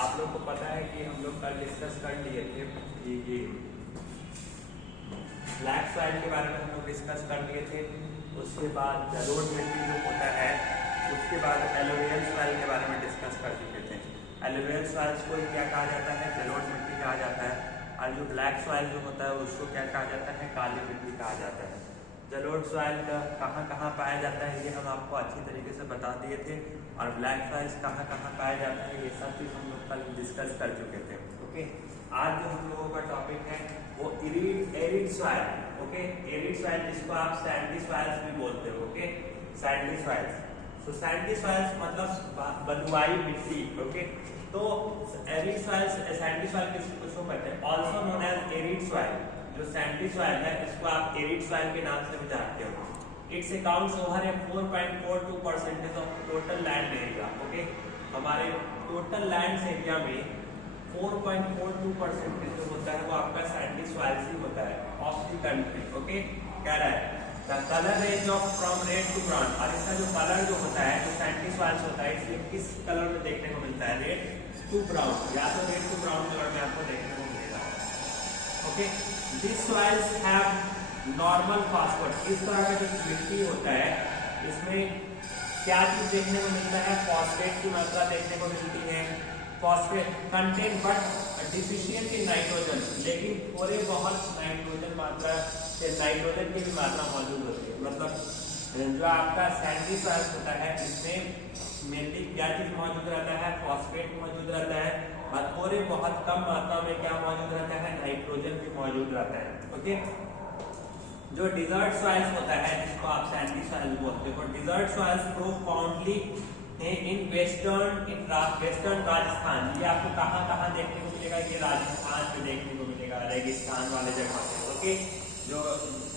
आप लोग को पता है कि हम लोग कल डिस्कस कर लिए थे ये ब्लैक सॉइल के बारे में हम लोग डिस्कस कर लिए थे। उसके बाद जलोढ़ मिट्टी जो होता है, उसके बाद एलुवियल सॉइल के बारे में डिस्कस कर चुके थे। एलुवियल सॉइल्स को क्या कहा जाता है? जलोढ़ मिट्टी कहा जाता है। और जो ब्लैक सॉइल जो होता है उसको क्या कहा जाता है? काली मिट्टी कहा जाता है। जलोढ़ सॉइल का कहाँ कहाँ पाया जाता है ये हम आपको अच्छी तरीके से बता दिए थे, और ब्लैक सॉइल्स कहाँ कहाँ पाया जाता है ये सब चीज़ हम लोग कल डिस्कस कर चुके थे। ओके, आज जो हम लोगों का टॉपिक है वो arid soil. Okay, arid soil जिसको आप सैंडी सॉइल्स भी बोलते हो। Okay, sandy soils. So sandy soils मतलब बलुआई मिट्टी। ओके, तो एरिड सॉइल्स, सैंडी सॉइल किसको कहते हैं? Also known as arid soil. जो सैंडी सॉइल है इसको आप एरिड सॉइल के नाम से भी जानते हो। It's accounts over A 4.42% of total land area. Okay, हमारे टोटल लैंड एरिया में 4.42% जो होता है वो आपका सैंडी सॉइल ही होता है ऑफ द कंट्री। ओके, कह रहा है the colour range of from red to brown. और इसका जो कलर जो होता है, जो सैंडी सॉइल्स होता है, इसलिए किस कलर में देखने को मिलता है? रेड टू ब्राउन, या तो रेड टू ब्राउन कलर में आपको देखने को मिलेगा। Okay, this soils have normal phosphate. इस तरह का जो मिट्टी होता है इसमें क्या चीज देखने को मिलता है? फॉस्फेट की मात्रा देखने को मिलती है। Phosphate contain but deficient in nitrogen, लेकिन थोड़े बहुत नाइट्रोजन मात्रा से नाइट्रोजन की भी मात्रा मौजूद होती है। मतलब जो आपका सैंडी सॉइल होता है इसमें मेनली क्या चीज मौजूद रहता है? फॉस्फेट मौजूद रहता है, और थोड़े बहुत कम मात्रा में क्या मौजूद रहता है? नाइट्रोजन भी मौजूद रहता है। ओके, जो डिजर्ट सॉइल्स होता है जिसको आप सैंडी सॉइल बोलते हो, desert soils profoundly in western Rajasthan. ये आपको कहाँ कहाँ देखने को मिलेगा? ये राजस्थान में देखने को मिलेगा, रेगिस्तान वाले जगह पे। ओके, जो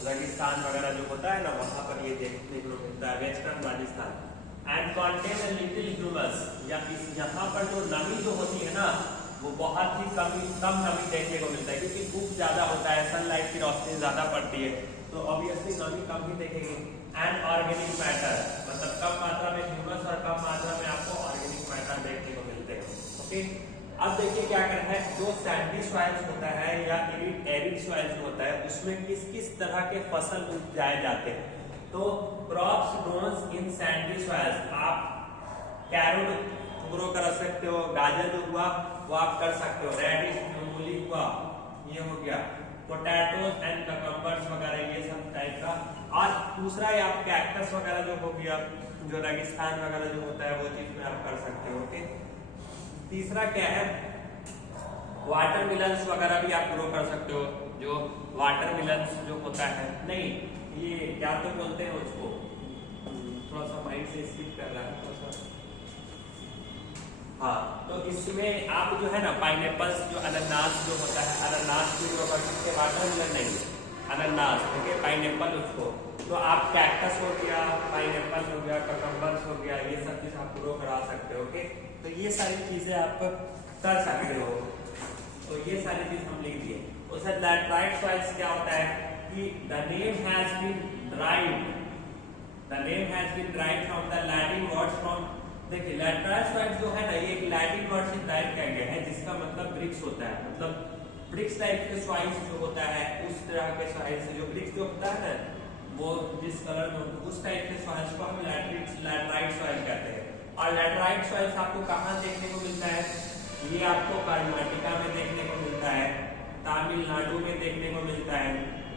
रेगिस्तान वगैरह जो होता है ना, वहां पर ये देखने को मिलता है, western Rajasthan. And contain a little humus, या यहाँ पर जो नमी जो होती है ना वो बहुत ही कम नमी देखने को मिलता है, क्योंकि धूप ज्यादा होता है, सनलाइट की रोशनी ज्यादा पड़ती है, तो ऑब्वियसली नमी कम ही देखेंगे। एंड ऑर्गेनिक मैटर, मतलब कम मात्रा में ह्यूमस और कम मात्रा में आपको ऑर्गेनिक मैटर देखने को मिलते हैं। ओके, अब देखिए क्या करना है, जो सैंडी सॉइल्स होता है या एरिड सॉइल्स होता है उसमें किस किस तरह के फसल उपजाए जाते हैं। तो क्रॉप्स ग्रोन्स इन सैंडी सॉइल्स, आप कैरोट ग्रो कर सकते हो, गाजर जो हुआ वो आप कर सकते हो, रेडिश मूली हुआ, ये हो गया, पोटैटोज एंड ककम्बर्स वगैरह, ये सब टाइप का। और दूसरा ये आप कैक्टस वगैरह जो हो गया, जो रेगिस्तान वगैरह जो होता है वो चीज में आप कर सकते हो। ओके, तीसरा क्या है? वाटरमेलन्स वगैरह भी आप ग्रो कर सकते हो। जो वाटरमेलन्स जो होता है, नहीं ये क्या तो बोलते हैं उसको, थोड़ा सा माइंड से स्किप कर रहा है थोड़ा सा। हाँ, तो इसमें आप जो है ना पाइनएप्पल्स, जो अनानास जो होता है, अनानास भी ग्रो कर सकते हैं। वाटरमेलन नहीं, अनानास। ठीक है, पाइनएप्पल उसको, तो आप कैक्टस हो गया, पाइनएप्पल हो गया, ककम्बर्स हो गया, ये सब चीज आप ग्रो करा सकते हो। ओके, तो ये सारी चीजें आप कर सकते हो। तो ये सारी चीज हम लिख दिए। उससे लैटराइट सॉइल्स क्या होता है कि the name has been derived, the name has been derived from the Latin words from. देखिए लैटराइट सॉइल्स जो है ना ये एक लैटिन वर्ड से ड्राइव किया गया है जिसका मतलब ब्रिक्स होता है। मतलब ब्रिक्स टाइप के सॉइल्स जो होता है उस तरह के सॉइल्स, जो ब्रिक्स जो होता है ना वो जिस कलर में होता है उस टाइप के सॉइल्स को हम लैटराइट सॉइल कहते हैं। और लैटराइट सॉइल्स आपको कहाँ देखने को मिलता है? ये आपको कर्नाटका में देखने को मिलता है, तमिलनाडु में देखने को मिलता है,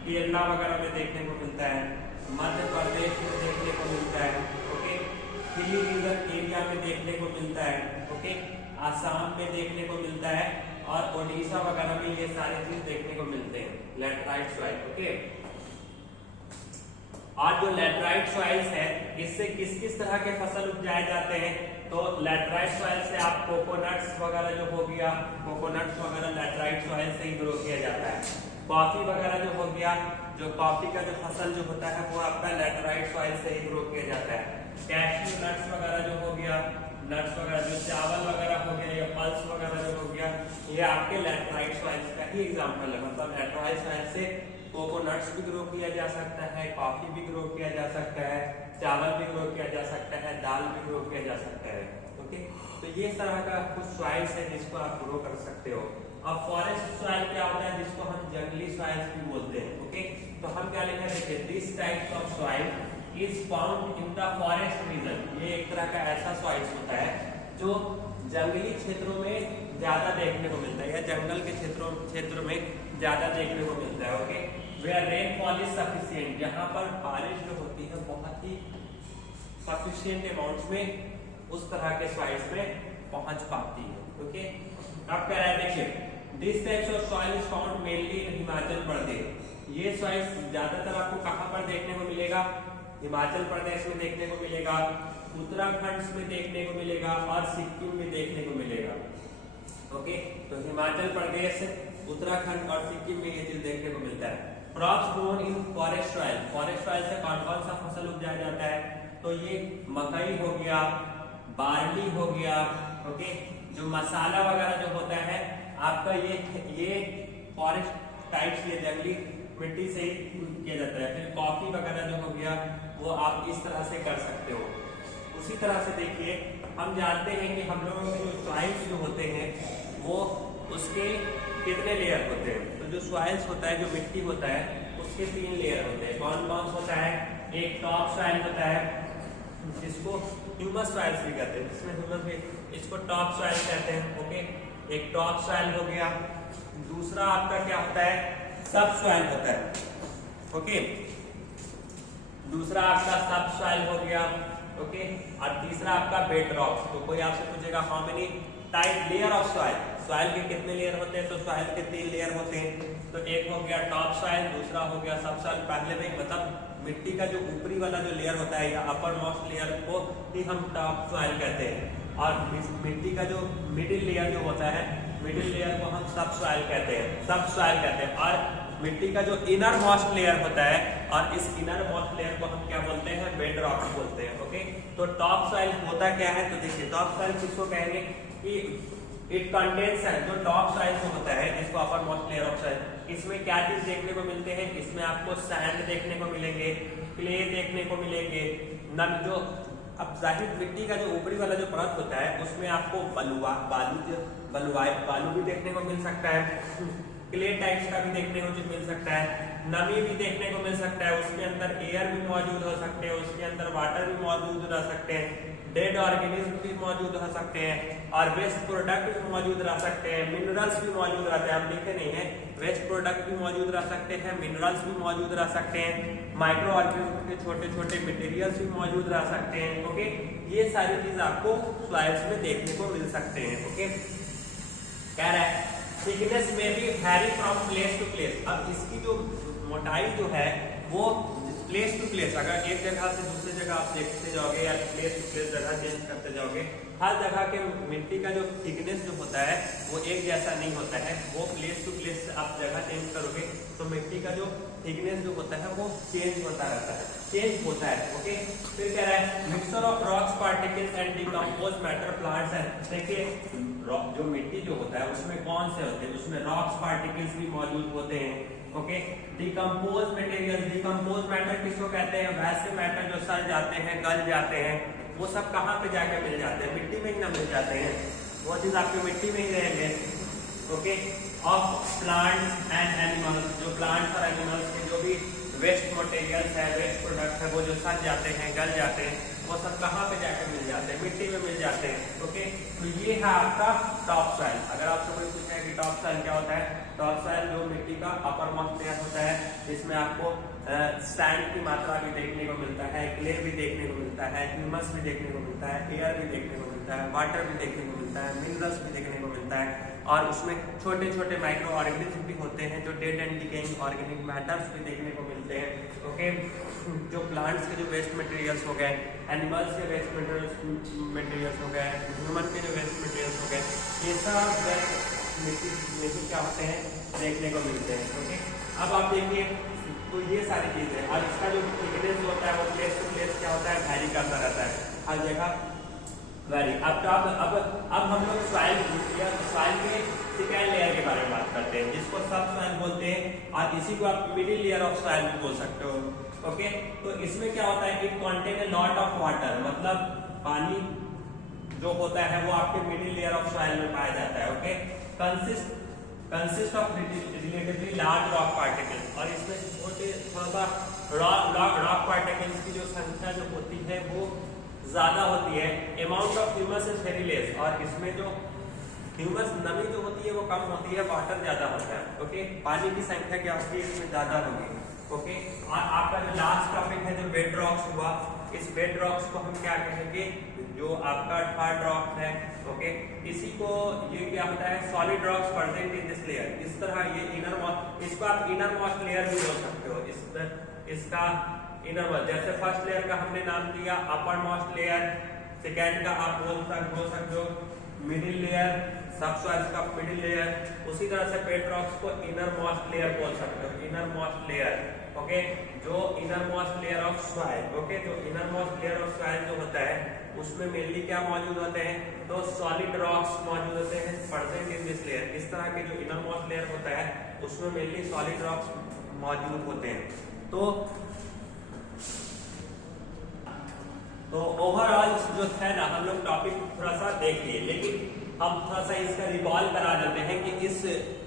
केरला वगैरह में देखने को मिलता है, मध्य प्रदेश में देखने को मिलता है। ओके, हिली रीजन एरिया में देखने को मिलता है। ओके, आसाम में देखने को मिलता है, और ओडिशा वगैरह में ये सारे चीज देखने को मिलते हैं लैटराइट सॉइल। ओके, और जो लैटराइट सॉइल्स है इससे किस किस तरह के फसल उपजाए जाते हैं? तो लैटराइट सॉइल से आप कोकोनट्स वगैरह जो हो गया, कोकोनट्स वगैरह लैटराइट सॉइल से ही ग्रो किया जाता है। कॉफी वगैरह जो हो गया, जो कॉफी का जो फसल जो होता है वो आपका लैटराइट सॉइल से ही ग्रो किया जाता है। कैश्यू नट्स वगैरह जो हो गया, नट्स वगैरह जो चावल वगैरह हो गया, या पल्स वगैरह जो हो गया, ये आपके लैटराइट सॉइल्स का ही एग्जांपल है। मतलब लैटराइट सॉइल से कोकोनट्स भी ग्रो किया जा सकता है, कॉफी भी ग्रो किया जा सकता है, चावल भी ग्रो किया जा सकता है, दाल भी ग्रो किया जा सकता है। ओके, तो ये तरह का कुछ सॉइल्स है जिसको आप ग्रो कर सकते हो। अब फॉरेस्ट सॉइल क्या होता है, जिसको हम जंगली सॉइल्स भी बोलते हैं। ओके, तो हम क्या लिखा है, देखिए this types of soil is found in the forest region. ये एक तरह का ऐसा सॉइल्स होता है जो जंगली क्षेत्रों में ज्यादा देखने को मिलता है, या जंगल के क्षेत्र में ज्यादा देखने को मिलता है। Okay, where rainfall is sufficient, जहां पर बारिश जो होती है बहुत ही सफिशिएंट अमाउंट में उस तरह के सॉइल्स में पहुंच पाती है। ओके, अब कह रहा है देखिए this types of soil is found mainly in Himachal Pradesh. ये सॉइल्स ज्यादातर आपको कहां पर देखने को मिलेगा, हिमाचल प्रदेश में देखने को मिलेगा, उत्तराखंड में देखने को मिलेगा और सिक्किम में देखने को मिलेगा। ओके, तो हिमाचल प्रदेश, उत्तराखंड और सिक्किम में ये चीज देखने को मिलता है। Crops grown in forest soil, forest soil से कौन कौन सा फसल उपजाया जाता है, तो ये मकई हो गया, बार्ली हो गया। ओके, जो मसाला वगैरह जो होता है आपका ये फॉरेस्ट टाइप्स, ये जंगली मिट्टी से ही किया जाता है। फिर कॉफी वगैरह जो हो गया वो आप इस तरह से कर सकते हो। उसी तरह से देखिए हम जानते हैं कि हम लोगों के जो सॉइल्स जो होते हैं वो उसके कितने लेयर होते हैं। तो जो सॉइल्स होता है, जो मिट्टी होता है, उसके 3 लेयर होते हैं। कौन कौन होता है, एक टॉप सॉइल होता है जिसको ह्यूमस सॉइल्स भी कहते हैं, जिसमें ह्यूमस भी, इसको टॉप सॉइल कहते हैं। ओके, एक टॉप सॉइल हो गया। दूसरा आपका क्या होता है, सब सॉइल होता है। ओके, दूसरा आपका सब सॉइल हो गया। ओके, और तीसरा आपका बेड रॉक्स। तो कोई आपसे पूछेगा how many type layer of soil, soil के कितने लेयर होते हैं, तो सॉइल के 3 लेयर होते हैं। तो एक हो गया टॉप सॉइल, दूसरा हो गया सब सॉइल। पहले में मतलब मिट्टी का जो ऊपरी वाला जो लेयर होता है या अपर मोस्ट लेयर को ही हम टॉप सॉइल कहते हैं, और मिट्टी का जो मिडिल लेयर जो होता है, मिडिल लेयर को हम सब सॉइल कहते हैं, सब सॉइल कहते हैं। और मिट्टी का जो इनर मोस्ट लेयर होता है, और इस इनर मोस्ट लेयर को हम क्या बोलते हैं, बेड रॉक बोलते हैं। ओके, तो टॉप सॉइल होता क्या है, तो देखिए टॉप सॉइल किसको कहेंगे कि इट कंटेन्स है, जो टॉप सॉइल जो होता है जिसको upper most layer of soil, इसमें क्या चीज देखने को मिलते हैं, इसमें आपको सैंड देखने को मिलेंगे, क्ले देखने को मिलेंगे, नम जो अब जाहिर मिट्टी का जो ऊपरी वाला जो परत होता है उसमें आपको बालू भी देखने को मिल सकता है, क्ले टाइप्स का भी देखने को मिल सकता है, नमी भी देखने को मिल सकता है, उसके अंदर एयर भी मौजूद हो सकते हैं, उसके अंदर वाटर भी मौजूद रह सकते हैं, डेड ऑर्गेनिज्म भी मौजूद रह सकते हैं, और वेस्ट प्रोडक्ट भी मौजूद रह सकते हैं, मिनरल्स भी मौजूद रहते हैं। हम लिखे नहीं है, वेस्ट प्रोडक्ट भी मौजूद रह सकते हैं, मिनरल्स भी मौजूद रह सकते हैं, माइक्रो ऑर्गेनिज्म के छोटे छोटे मटेरियल्स भी मौजूद रह सकते हैं। ओके, ये सारी चीज आपको सॉइल्स में देखने को मिल सकते हैं। ओके, कह रहा है थिकनेस में भी vary from place to place. अब इसकी जो मोटाई जो है वो प्लेस टू प्लेस, अगर एक जगह से दूसरी जगह आप देखते जाओगे या प्लेस टू प्लेस जगह चेंज करते जाओगे, हर जगह के मिट्टी का जो थिकनेस जो होता है वो एक जैसा नहीं होता है। वो प्लेस टू प्लेस आप जगह चेंज करोगे तो मिट्टी का जो थिकनेस जो होता है वो चेंज होता रहता है, चेंज होता है। ओके, फिर कह रहा है mixture of rocks particles and decompose matter plants है। देखिए जो मिट्टी जो होता है उसमें कौन से होते हैं, उसमें रॉक्स पार्टिकल्स भी मौजूद होते हैं। Okay, decompose material, decompose matter किसको कहते हैं, वैसे मैटर जो सड़ जाते हैं, गल जाते हैं, वो सब कहाँ पे जाके मिल जाते हैं, मिट्टी में ही ना मिल जाते हैं, वो चीज आपकी मिट्टी में ही रहेंगे। Okay, of plants and animals, जो प्लांट्स और एनिमल्स के जो भी वेस्ट मटेरियल्स है, वेस्ट प्रोडक्ट है, वो जो सड़ जाते हैं, गल जाते हैं, वो सब कहाँ पे जाके मिल जाते हैं, मिट्टी में मिल जाते हैं। ओके, तो ये है आपका टॉप सॉइल। अगर आपसे कोई पूछे कि टॉप सॉइल क्या होता है, टॉप सॉइल जो मिट्टी का अपर मोस्ट लेयर होता है, जिसमें आपको सैंड की मात्रा भी देखने को मिलता है, क्ले भी देखने को मिलता है, ह्यूमस भी देखने को मिलता है, एयर भी देखने को मिलता है, वाटर भी देखने को मिलता है, मिनरल्स भी देखने को मिलता है, और उसमें छोटे छोटे माइक्रो ऑर्गेनिज्म भी होते हैं, जो dead and decaying organic matters भी देखने को मिलते हैं। ओके, जो प्लांट्स के जो वेस्ट मटेरियल्स हो गए, एनिमल्स के वेस्ट मटेरियल्स हो गए, ह्यूमन के जो वेस्ट मटेरियल्स हो गए, ये सब वेस्ट मटेरियल क्या होते हैं, देखने को मिलते हैं। ओके, अब आप देखिए तो ये सारी चीजें, और इसका जो थिकनेस होता है वो प्लेस टू प्लेस क्या होता है, वैरी करता रहता है, हर जगह वेरी अब हम लोग सॉइल के सेकेंड लेयर के बारे में बात करते हैं, जिसको सब सॉइल बोलते हैं, और इसी को आप मिडिल लेयर ऑफ सॉइल भी बोल सकते हो। ओके, तो इसमें क्या होता है, it contain a lot of water, मतलब पानी जो होता है वो आपके मिडिल लेयर ऑफ सॉइल में पाया जाता है। Okay, consist of relatively large rock particles, और इसमें छोटे थोड़ा सा रॉक पार्टिकल्स की जो संख्या जो होती है वो ज्यादा होती है। Amount of humus is very less, और इसमें जो ह्यूमस नमी जो होती है वो कम होती है, वाटर ज्यादा होता है। ओके, पानी की संख्या क्या होती है इसमें ज्यादा होगी। ओके, और आपका जो लास्ट टॉपिक है जो बेड रॉक्स हुआ, इस बेड रॉक्स को हम क्या कहेंगे, जो आपका थर्ड रॉक है। ओके, इसी को ये क्या होता है, solid rocks present in this layer. इस तरह ये इनर मोस्ट, इसको आप इनर मोस्ट लेयर भी बोल सकते हो। इसका इनर मोस्ट, जैसे फर्स्ट लेयर का हमने नाम दिया अपर मोस्ट लेयर, सेकेंड का आप बोल सकते हो मिडिल लेयर, सबसॉइल्स का मिडिल लेयर, उसी तरह से बेड रॉक्स को इनर मोस्ट लेयर बोल सकते हो, इनर मोस्ट लेयर। ओके, जो inner most layer of soil, okay, जो inner most layer of soil जो होता है उसमें मेनली क्या मौजूद होते हैं, तो सॉलिड रॉक्स मौजूद होते हैं प्रेजेंट इन दिस लेयर। इस तरह के जो इनर मोस्ट लेयर होता है उसमें मेनली सॉलिड रॉक्स मौजूद होते हैं। तो ओवरऑल जो है ना, हम लोग टॉपिक थोड़ा सा देख लिए, लेकिन हम थोड़ा सा इसका रिवॉल्व करा देते हैं कि इस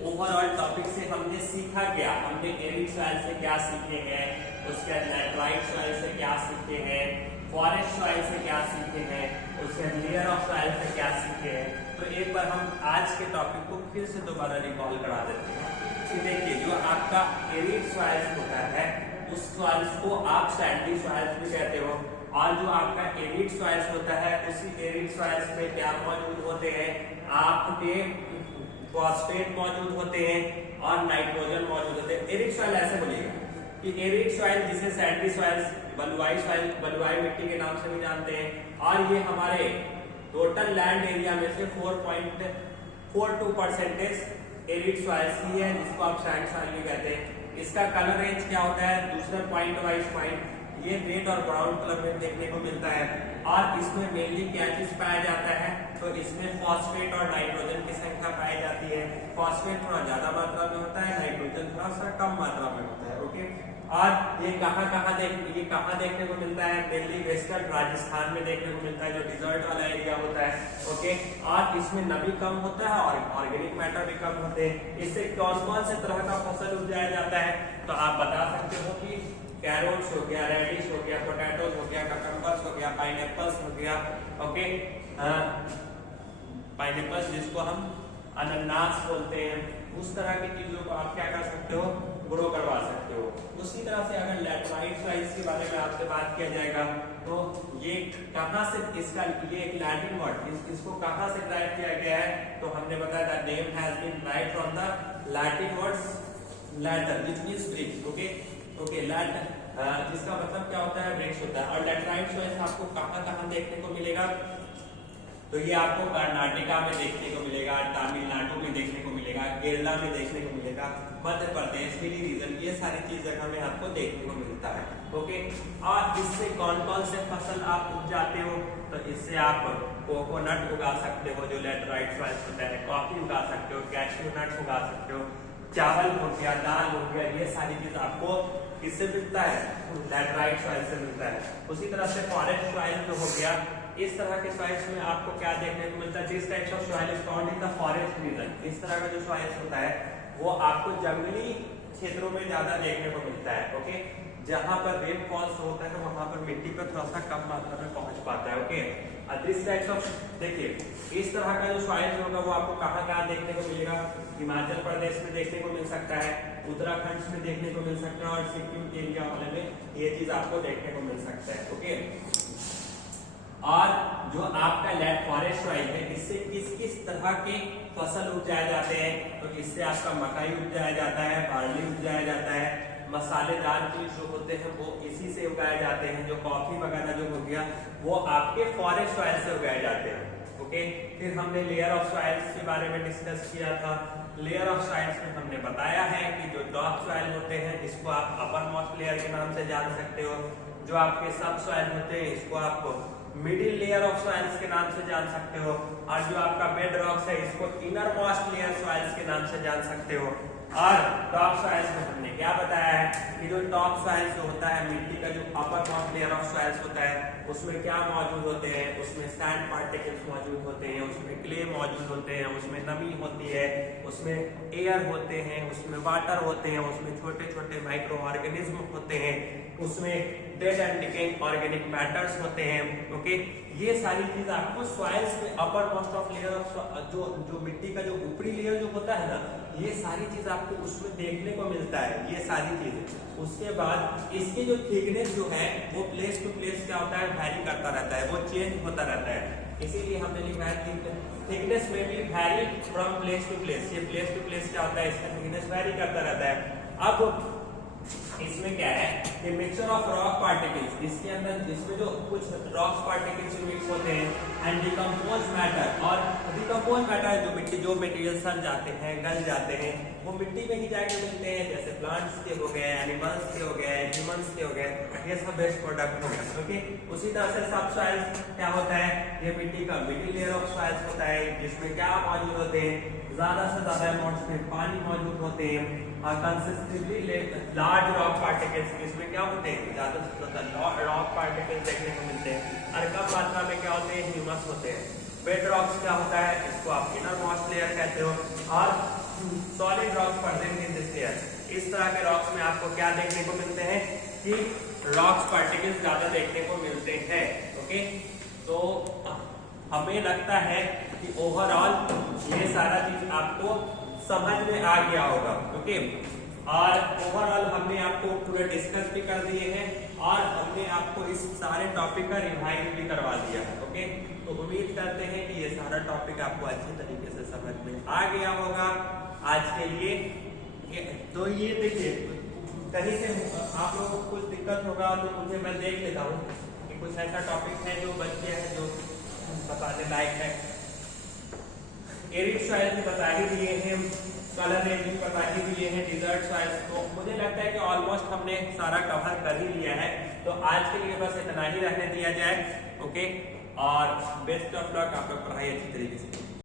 ओवरऑल टॉपिक से हमने सीखा क्या। हमने एरिड सॉइल से क्या सीखे हैं, उसके बाद लैटराइट सॉइल से क्या सीखे हैं, फॉरेस्ट सॉइल से क्या सीखे हैं, उसके बाद लेयर ऑफ सॉइल से क्या सीखे हैं। तो एक बार हम आज के टॉपिक को फिर से दोबारा रिकॉल करा देते हैं कि देखिए, जो आपका एरिड सॉइल होता है उस सॉइल्स को आप सैंडी सॉइल्स भी कहते हो, और जो आपका एरिड सॉइल्स होता है उसी एरिड सॉइल्स में क्या मौजूद होते हैं, आपके फॉस्फेट मौजूद होते हैं और नाइट्रोजन मौजूद होते हैं। एरिड सॉइल ऐसे बोलिएगा कि एरिड सॉइल, जिसे सैंडी सॉइल्स, बलुआई सॉइल, बलुआई मिट्टी के नाम से भी जानते हैं, और ये हमारे टोटल लैंड एरिया में से 4.42% एरिड सॉइल्स ही है, जिसको आप सैंड सॉइल भी कहते हैं। इसका कलर रेंज क्या होता है, दूसरे पॉइंट वाइज पॉइंट, ये रेड और ब्राउन कलर में देखने को मिलता है। और इसमें मेनली क्या चीज पाया जाता है, तो इसमें फॉस्फेट और नाइट्रोजन की संख्या पाई जाती है। फॉस्फेट थोड़ा ज्यादा मात्रा में होता है, नाइट्रोजन थोड़ा सा कम मात्रा में होता है। ओके, और ये कहाँ देखने को मिलता है, मेनली वेस्टर्न राजस्थान में देखने को मिलता है, जो डिजर्ट वाला एरिया होता है। ओके, और इसमें नमी कम होता है और ऑर्गेनिक मैटर भी कम होते हैं। इससे कौन कौन से तरह का फसल उपजाया जाता है, तो आप बता सकते हो कि कैरोट्स हो गया, रेडिश हो गया, पोटैटोज हो गया, ककम्बर्स हो गया, पाइनएप्पल्स हो गया। ओके, पाइनएप्पल्स जिसको हम अनानास बोलते हैं, उस तरह की चीजों को आप क्या कर सकते हो, ग्रो करवा सकते हो। उसी तरह से अगर लैटराइट सॉइल्स के बारे में आपसे बात किया जाएगा, तो ये कहाँ से, इसका ये एक लैटिन वर्ड, इसको कहाँ से ड्राइव किया गया है, तो हमने बताया था name has been derived from the Latin words later which means bricks. Okay, जिसका मतलब क्या होता है, ब्रिक्स होता है। और लैटराइट सॉइल्स आपको कहाँ देखने को मिलेगा, तो ये आपको कर्नाटका में देखने को मिलेगा, तमिलनाडु में देखने को मिलेगा, केरला में देखने को मिलेगा, मध्य प्रदेश, हिली रीजन, ये सारी चीज जगह में आपको देखने को मिलता है। ओके, और इससे कौन कौन से फसल आप उपजाते हो, तो इससे आप कोकोनट उगा सकते हो जो लैटराइट सॉइल्स होता है, कॉफी उगा सकते हो, कैश्यू नट उगा सकते हो, चावल हो गया, दाल हो गया, ये सारी चीज आपको किससे मिलता है, लैटराइट सॉइल से मिलता है। उसी तरह से फॉरेस्ट सॉइल जो हो गया, इस तरह के सॉइल्स में आपको क्या देखने को मिलता है, जिस types of soil is found in the forest region, इस तरह का जो सॉइल होता है वो आपको जंगली क्षेत्रों में ज्यादा देखने को मिलता है। ओके, जहां पर रेनफॉल्स होता है वहां पर मिट्टी पर थोड़ा सा कम मात्रा में पहुंच पाता है। ओके, दिस टाइप्स ऑफ, देखिए इस तरह का जो सॉइल होगा वो आपको कहाँ देखने को मिलेगा, हिमाचल प्रदेश में देखने को मिल सकता है, उत्तराखंड में देखने को मिल सकता है, और सिक्किम एरिया वाले में ये चीज आपको देखने को मिल सकता है। ओके, और जो आपका लैंड फॉरेस्ट सॉइल है, इससे किस किस तरह के फसल उपजाए जाते हैं, तो इससे आपका मकई उपजाया जाता है, बार्ली उपजाया जाता है, मसालेदार चीज जो होते हैं वो इसी से उगाए जाते हैं, जो कॉफी वगैरह जो हो गया वो आपके फॉरेस्ट सॉइल से उगाए जाते हैं। ओके, फिर हमने लेयर ऑफ सॉइल्स के बारे में डिस्कस किया था। लेयर ऑफ सॉइल्स में हमने बताया है कि जो टॉप सॉइल होते हैं इसको आप अपर मोस्ट लेयर के नाम से जान सकते हो, जो आपके सब सॉइल होते हैं इसको आप मिडिल लेयर ऑफ सॉइल्स के नाम से जान सकते हो, और जो आपका बेड रॉक्स है इसको इनर मोस्ट लेयर सॉइल्स के नाम से जान सकते हो। और टॉप सॉइल्स में हमने क्या बताया है कि जो टॉप सॉइल्स जो होता है, मिट्टी का जो upper most layer of soils होता है, उसमें क्या मौजूद होते हैं, उसमें सैंड पार्टिकल्स मौजूद होते हैं, उसमें क्ले मौजूद होते हैं, उसमें नमी होती है, उसमें एयर होते हैं, उसमें वाटर होते हैं, उसमें छोटे छोटे माइक्रो ऑर्गेनिज्म होते हैं, उसमें dead and decaying organic matters होते हैं। ओके, ये सारी चीज आपको सॉइल्स में upper most of layer of जो मिट्टी का जो ऊपरी लेयर जो होता है ना, ये सारी चीज आपको उसमें देखने को मिलता है, ये सारी चीजें। उसके बाद इसकी जो थिकनेस जो है वो प्लेस टू प्लेस क्या होता है, वैरी करता रहता है, वो चेंज होता रहता है। इसीलिए हमने लिखा है थिकनेस में भी vary from place to place. ये प्लेस टू प्लेस क्या होता है, इसका थिकनेस वैरी करता रहता है। अब इसमें क्या है कि मिक्सचर ऑफ रॉक पार्टिकल्स, इसके अंदर इसमें जो कुछ रॉक पार्टिकल्स मिक्स होते हैं एंड डिकम्पोज मैटर, और डिकम्पोज मैटर जो मटेरियल सड़ जाते हैं, गल जाते हैं, वो मिट्टी में ही जाके मिलते हैं, जैसे प्लांट्स के हो गए, एनिमल्स के हो गए, ह्यूमंस के हो गए, ये सब वेस्ट प्रोडक्ट हो गए। ओके, उसी तरह से सब सॉइल्स क्या होता है, ये मिट्टी का मिडिल लेयर ऑफ सॉइल्स होता है, जिसमें क्या मौजूद होते हैं, ज्यादा से ज्यादा अमाउंट्स में पानी मौजूद होते हैं, और कंसिस्टेंटली लार्ज रॉक पार्टिकल्स, इसमें क्या होते हैं, ज्यादा से ज्यादा रॉक पार्टिकल्स देखने को मिलते हैं, और कम मात्रा में क्या होते हैं, ह्यूमस होते हैं। बेड रॉक्स क्या होता है, इसको आप इनर मोस्ट लेयर कहते हो, और solid rocks present in this layer. इस तरह के रॉक्स में आपको क्या देखने को मिलते हैं कि रॉक्स पार्टिकल्स ज्यादा देखने को मिलते हैं। ओके, तो हमें लगता है कि ओवरऑल ये सारा चीज आपको समझ में आ गया होगा। ओके, और ओवरऑल हमने आपको पूरे डिस्कस भी कर दिए हैं, और हमने आपको इस सारे टॉपिक का रिवाइज भी करवा दिया है। ओके, तो उम्मीद करते हैं कि ये सारा टॉपिक आपको अच्छे तरीके से समझ में आ गया होगा आज के लिए। तो ये देखिए, कहीं से आप लोगों को कुछ दिक्कत होगा तो मुझे, मैं देख लेता हूँ कि कुछ ऐसा टॉपिक है जो बच गया है जो बताने लायक है। एरिड सॉइल भी बता ही दिए हैं, कलर रेंजिंग बता ही दिए हैं, डिजर्ट सॉइल्स, तो मुझे लगता है कि ऑलमोस्ट हमने सारा कवर कर ही लिया है। तो आज के लिए बस इतना ही रहने दिया जाए। ओके, और बेस्ट ऑफ लक, आप लोग पढ़ाई अच्छी तरीके से